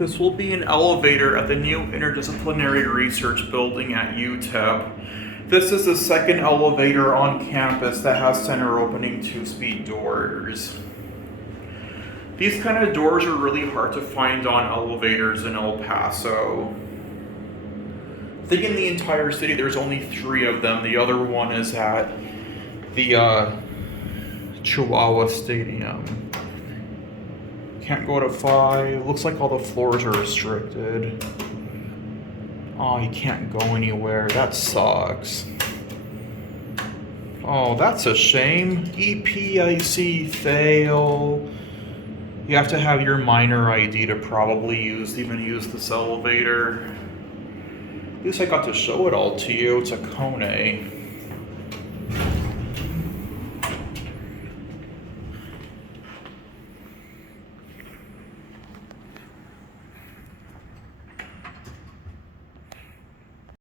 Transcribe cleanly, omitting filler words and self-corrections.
This will be an elevator at the new Interdisciplinary Research Building at UTEP. This is the second elevator on campus that has center opening 2-speed doors. These kind of doors are really hard to find on elevators in El Paso. I think in the entire city there's only 3 of them. The other one is at the Chihuahua Stadium. Can't go to 5. Looks like all the floors are restricted. Oh, you can't go anywhere. That sucks. Oh, that's a shame. EPIC fail. You have to have your minor ID to probably even use this elevator. At least I got to show it all to you. It's a Kone.